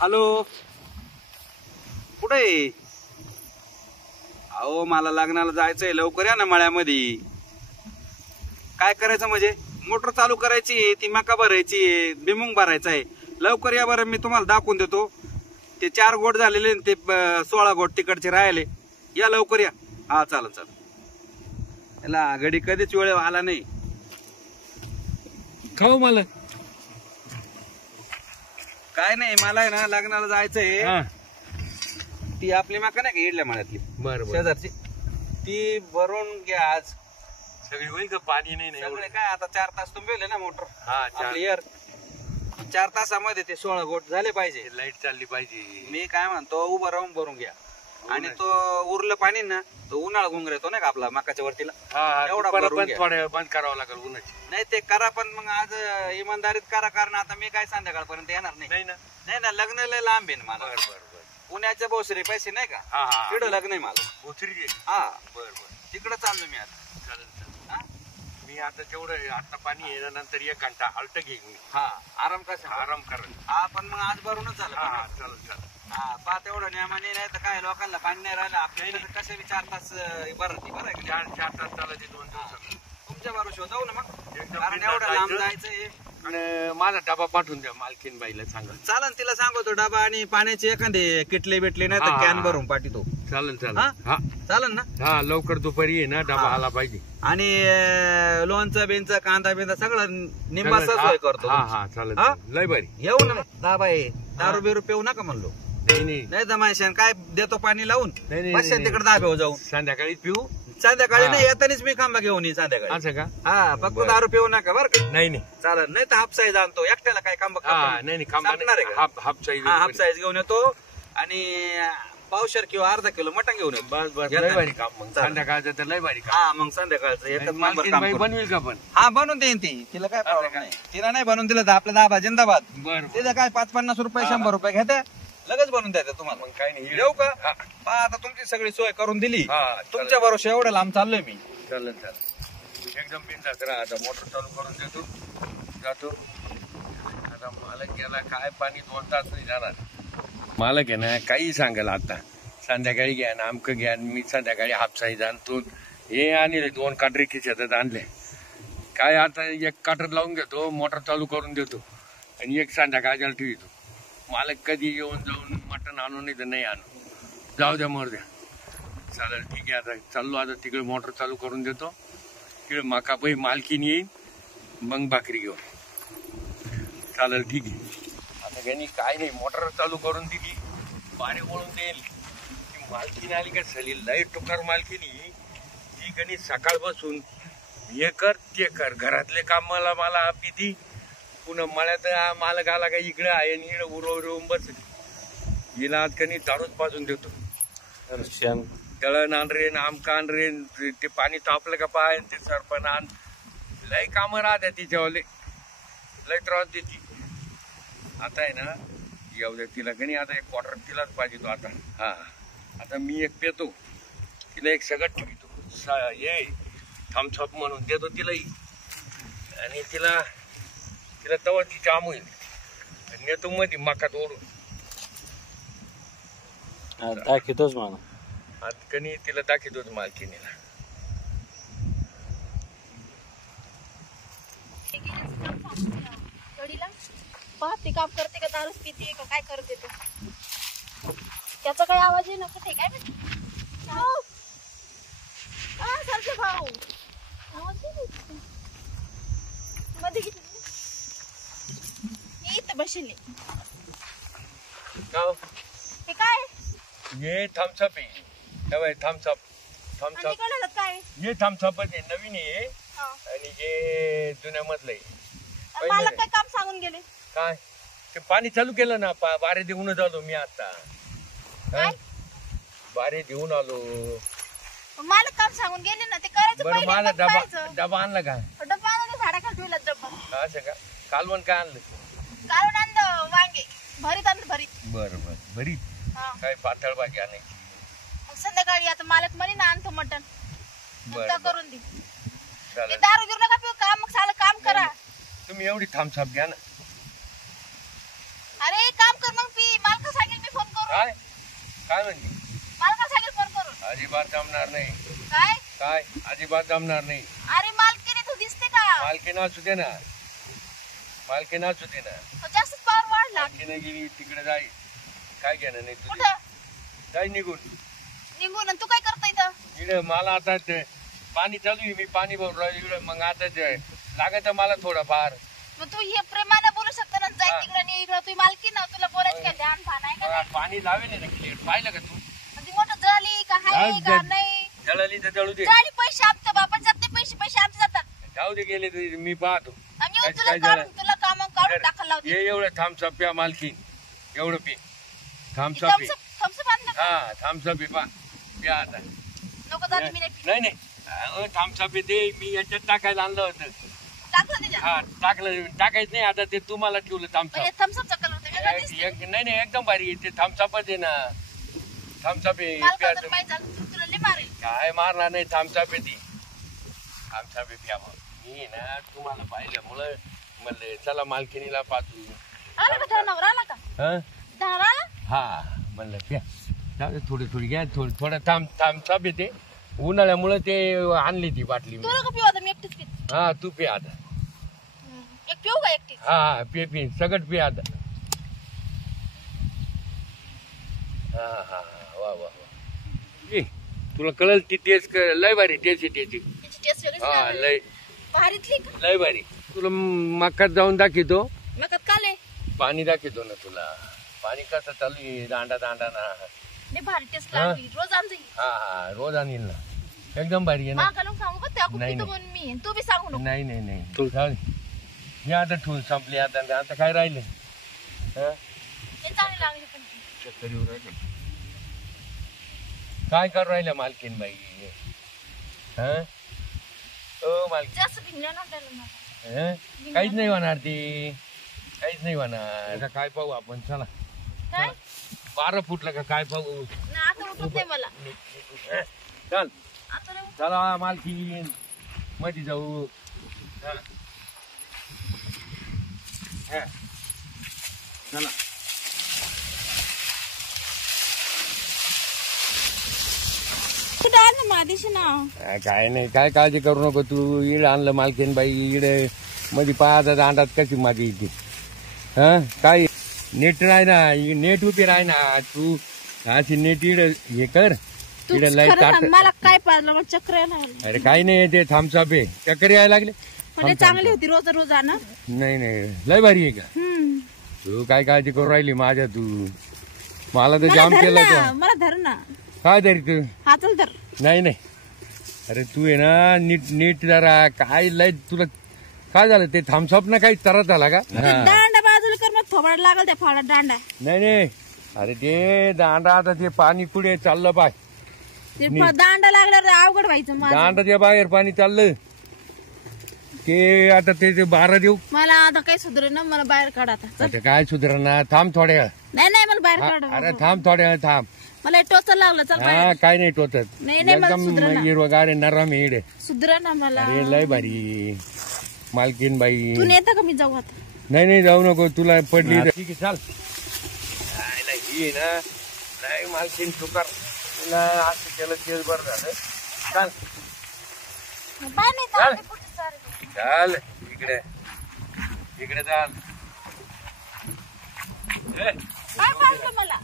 Hello, कुठे? अहो मला लग्नाला जायचंय, लवकर या ना. मळ्यामध्ये काय करायचं म्हणजे मोटर चालू करायची, ती मका भरायची, बिमुंग भरायचा आहे. लवकर या बरं, मी तुम्हाला दाखवून देतो. ते 4 गोट झालेले, ते 16 गोट तिकडचे राहिले. या लवकर या. हा चालेल चालेल. याला घडी कधीच वेळ आला नाही. खाऊ मला काय नाही, मला आहे ना लग्नाला जायचंय. ती आपली मका नाही का इडल्या मळ्यातली बरोबर शेजारची, ती भरून घ्या आज. सगळी होईल का? पाणी नाही सगळे काय आता 4 तास तुंबेले ना मोटर. हा आपली एअर 4 तासामध्ये ते 16 गोट झाले पाहिजे. लाईट चालली पाहिजे. मी काय म्हणतो, उभं राहून भरून घ्या. आणि तो उरलं पाणी ना, तो उन्हाळा घुंगर येतो ना का आपला मकाच्या वरतीला, एवढा भरून घ्या. थोड्या वेळ बंद करावं लागेल उन्हाची. नाही ते करा, पण मग आज इमानदारीत करा, कारण आता मी काय संध्याकाळपर्यंत येणार नाही ना. लग्न लय लांब आहे मला. पुण्याच्या बोसरी पैसे नाही का, तिकडं लग्न आहे मला. बोसरी? हा बरोबर, तिकडं चाललो मी आता. मी आता तेवढं आता पाणी येणार, नंतर 1 घंटा हलट घेईन मी. हा आराम कसा आराम करेल. हा पण मग आज भरूनच झालं. चालेल. हा पा तेवढं नियमाने, नाही तर काय लोकांना पाणी नाही राहिलं. आपल्या कसे 4 तास बरं बरं आहे. 4 तास चालायचे 2 दिवस. तुमच्या बरोबर जाऊ ना मग, कारण एवढं लांब जायचंय. आणि माझा डबा पाठवून द्या मालकीन बाईला सांगा. चालन, तिला सांगतो डबा आणि पाण्याचे एखादे किटले बिटले नाही तर कॅन भरून पाठवतो. चालेल. हा चालेल ना. हा लवकर दुपारी आहे ना, डबा आला पाहिजे. आणि लोणचं बिंचं कांदा बिंदा सगळं निंबाच सोय करतो. हा चालेल. लय बारी. येऊ ना दाबा. दारू बिरू पिऊ नका म्हणलो. नाही तर माहिती काय देतो पाणी लावून. बस तिकडे दाब्यावर जाऊन संध्याकाळी पिऊ. संध्याकाळी नाही, येतानीच मी खांबा घेऊन ये संध्याकाळी. असं का? हा फक्त दारू पिऊ नका बरं का. नाही चालेल. नाही तर हाफ साईज आणतो, एकट्याला काय खांबा नाही हाफ साईज घेऊन येतो. आणि पावशेर किंवा अर्धा किलो मटण घेऊन येतो. बस लय भारी काम. मग संध्याकाळचं तर लय भारी काम. हा मग संध्याकाळचं एकच नंबर काम करू. बनवेल का? पण हा बनवून देईन ती. तिला काय प्रॉब्लेम नाही. तिला नाही बनवून दिलं तर आपला दाबा जिंदाबाद. बरं तिथं काय 50-50 रुपये 100 रुपये घेते, लगेच बनवून द्यायचं तुम्हाला. मग काय नाही. येऊ का? आता तुमची सगळी सोय करून दिली. तुमच्या भरोशा एवढं लांब चाललोय मी. चालेल. एकदम बिनधास्त राहा. आता मोटर चालू करून देतो, जातो. आता मालक गेला, काय पाणी 2 तास नाही जाणार. मालक आहे ना काही सांगाल, आता संध्याकाळी घ्या ना, आमकं घ्या. मी संध्याकाळी हापसाई जाणतो. हे आणले 2 काटरी खिशात आणले. काय आता 1 काटर लावून घेतो, मोटर चालू करून देतो आणि 1 संध्याकाळच्याला ठेवतो. मालक कधी येऊन जाऊन मटण आणू नाही तर नाही आणू, जाऊ द्या मर द्या. चालेल ठीक आहे. आता चाललो. आता तिकडे मोटर चालू करून देतो. तिकडे मकाबाई मालकीन येईन, मग भाकरी घेऊन. चालेल ठीक आहे. आता त्यांनी काय नाही, मोटर चालू करून दिली, बारे वळून देईल. ती मालकीन आली का सली लय टुकार मालकीनी. ती गणी सकाळ बसून हे कर ते कर, घरातले कामाला मला पिती. पुन्हा मळ्यात मालक आला का इकडे आहे आणि इकडे उरवून बस. हिला आज कधी दारूच पाजून देतो. तळण आण रे, आमका आण रे, ते पाणी तापलं का पाय, ते सरपण आण. लय कामं राहत्या तिच्यावाले, लय त्रास देती. आता आहे ना येऊ द्या तिला कणी. आता 1 क्वार्टर तिलाच पाहिजे तो आता. हा आता मी 1 पेतो, तिला 1 सगळं ठेवतो. ये थम्सअप म्हणून देतो तिलाही. आणि तिला तवर ती जाम होईल. नेतो मध्ये मकात ओढून दाखवतोच मला. आता कणी तिला दाखवतोच मालकीनीला. पाहते काम करते का दारूच पिते का काय करते ते. त्याचा काही आवाज आहे ना कुठे काय सरचे भाऊ आवाज मध्ये किती इथं बसले. हे काय? ये थम्सअप आहे. थम्सअप काय ये थम्सअप आहे, नवीन आहे आणि हे जुन्यामधलं आहे. मला काय काम सांगून गेले? काय ते पाणी चालू केलं ना, बारे देऊनच आलो मी आता. बारे देऊन आलो. मला काम सांगून गेले ना, ते करायचं. बरं मला डबा आणला का? डबा आणला, झाडाखाली ठेवला डबा. असं का? कालवण काय आणलं? कालवण आणलं वांगे, भरीत आणलं भरीत. बरं भरीत. काय पातळ भाजी आणायची. मग संध्याकाळी आता मालक म्हणे ना आणतो मटण, करून दे. चालेल. दारू घेऊ नका पिऊ, काम मग सालं काम करा. तुम्ही एवढी थम्सअप घ्या ना. अरे काम कर मग पी. मला काय म्हणते मला काय सांगेल फोन करून अजिबात जमणार नाही. काय काय अजिबात जमणार नाही. अरे मालकीने तू दिसते का मालकीन असू दे ना, मालकीन असू दे ना. तो जास्तच पावर वाढला. मालकीने गेली तिकडे जाई, काय घेणं नाही तुझे. कुठं जाई निघून. निघून आणि तू काय करता इथं इकडे मला आता पाणी चालू आहे, मी पाणी भरून राहिलो इकडे. मग आता लागत मला थोडंफार. मग तू हे प्रेमाने बोलू शकता ना, जाय हा. तिकडे आणि इकडं तू मालकी ना, तुला बोलायचं काय ध्यान भान आहे का नाही? पाणी लावेल ना क्लिअर, पाहिलं का तू. म्हणजे मोठं जळली का हाय का नाही? जळली तर जळू दे, जळली पैसे आमच्या बापाचे जात नाही, पैसे आमचे जातात. जाऊ दे, गेले तर मी पाहतो. आम्ही येऊन काय तुला काम काढून तर टाकायला लावते. ये एवढं थांबसा प्या मालकी, एवढं पी थांबसा पी. थम्सअप आणलं का? हा थांबसा पी पा प्या आता. नको जाऊ दे, मी नाही पित. नाही थांबसा पी ते मी याच्यात टाकायला आणलं होतं. टाकलं त्याच्यात. हा टाकायचं नाही आता, ते तुम्हाला ठेवलं थांबसा. म्हणजे थम्सअपचा कलर ते वेगळा दिसते. नाही एकदम भारी ते थांबसापच आहे ना. थांबसाप मालका जर पाहिजे झालं तर तुला लय मारेल. काय मारणार नाही, थांबसाप ती थांबसाप प्या. मी ना तुम्हाला पाहिल्यामुळं म्हणलं चला मालकिनीला पाहतो. आला का धनावर आला का? हं? धनावर आला? हा म्हणलं प्या, जाऊ दे, थोडी घ्या, थोडं थांबसाप येते. उन्हाळ्यामुळं ते आणली ती बाटली. तू नको पिऊ आता, मी एकटीच पित. हा तू पे आता. एक पिऊ का एकटीच? हा पे सगळं पे आता. हा वा वा वा. तुला कळल ती टेस्ट लय भारी टेस्ट आहे त्याची. त्याची टेस्ट वेगळीच हा लागली. लय भारीतली का? लय भारी. तुला मक्कात जाऊन दाखवतो, मग काले पाणी दाखवतो ना तुला. पाणी कसं चालू आहे दांडा ना. लय भारी टेस्ट लागली. रोज आणते ही. हा रोज आणील ना, एकदम भारी आहे ना. माका लोक सांगू का त्या नाही, पितो म्हणून मी, तू बी सांगू नको. नाही तू जाऊ दे. हे आता ठेवून संपली. आता काय राहिले. हं? हे चांगली लागली पण ती. चक्कर येऊन राहिली. काय करू राहिल्या मालकीन बाई. हं? ओ मालकीन. जास्त भिंगल्या नव्हत्या मला. हं? काहीच नाही होणार ती, काहीच नाही होणार. आता काय पाहू आपण, चला. काय? 12 फुटलं का काय पाहू. नाही, आता उठत नाही मला. हं? चल आता नाही उठत. चला मालकीन मध्ये जाऊ. हं? हं? चला. कुठं आलं ना माझ्याशी ना? काय नाही, काय काळजी करू नको तू. इड आणलं मालकीन बाई, इडे मध्ये पाहता दांडात कशी माझी इथे. हा काय नेट राह ना, नेट उभी राह ना तू. अशी नेट इड हे कर. तू इड लय खरं ताट. सांग, मला काय पाहिलं मग चक्र येणार. अरे काही नाही, ते थांबसाप आहे. चक्कर यायला लागले. म्हणजे चांगली होती रोज आणा. नाही लय भारी आहे का. तू काय काळजी करू राहिली माझ्या तू. मला तर जाम केलं तू. मला धर ना. काय तरी तू. हातल धर. नाही अरे तू आहे ना नीट जरा. काय लय तुला काय झालं ते थांबसाप ना काही त्रास झाला का. दांडा बाजूला कर, मग थोबाड लागल त्या फावडा दांडा. नाही अरे ते दांडा आता ते पाणी पुढे चाललं पाय. ते दांडा लागल्यावर अवघड व्हायचं माझं. दांडाच्या बाहेर पाणी चाललं ते. आता ते 12 देऊ. मला आता काही सुधरे ना, मला बाहेर काढ आता. आता काय सुधारणा. थांब थोड्या. नाही मला बाहेर काढ. अरे थांब थोड्या थांब. मला टोचल लागलं, चल हा बाहेर. काय नाही टोचत. नाही, मला एकदम सुधरणा. हिरवगार नरम इडे. सुधर ना मला. अरे लय भारी मालकीन बाई. तू नेता का मी जाऊ आता? नाही जाऊ नको, तुला पडली. ठीक आहे चाल. ही ना नाही मालकीन चुकार. तुला असं केलं तेच बरं झालं. चाल बाहेर नाही तर चाल. आम्ही पुढे चाललो. चाल इकडे चाल. काय पाहिलं मला?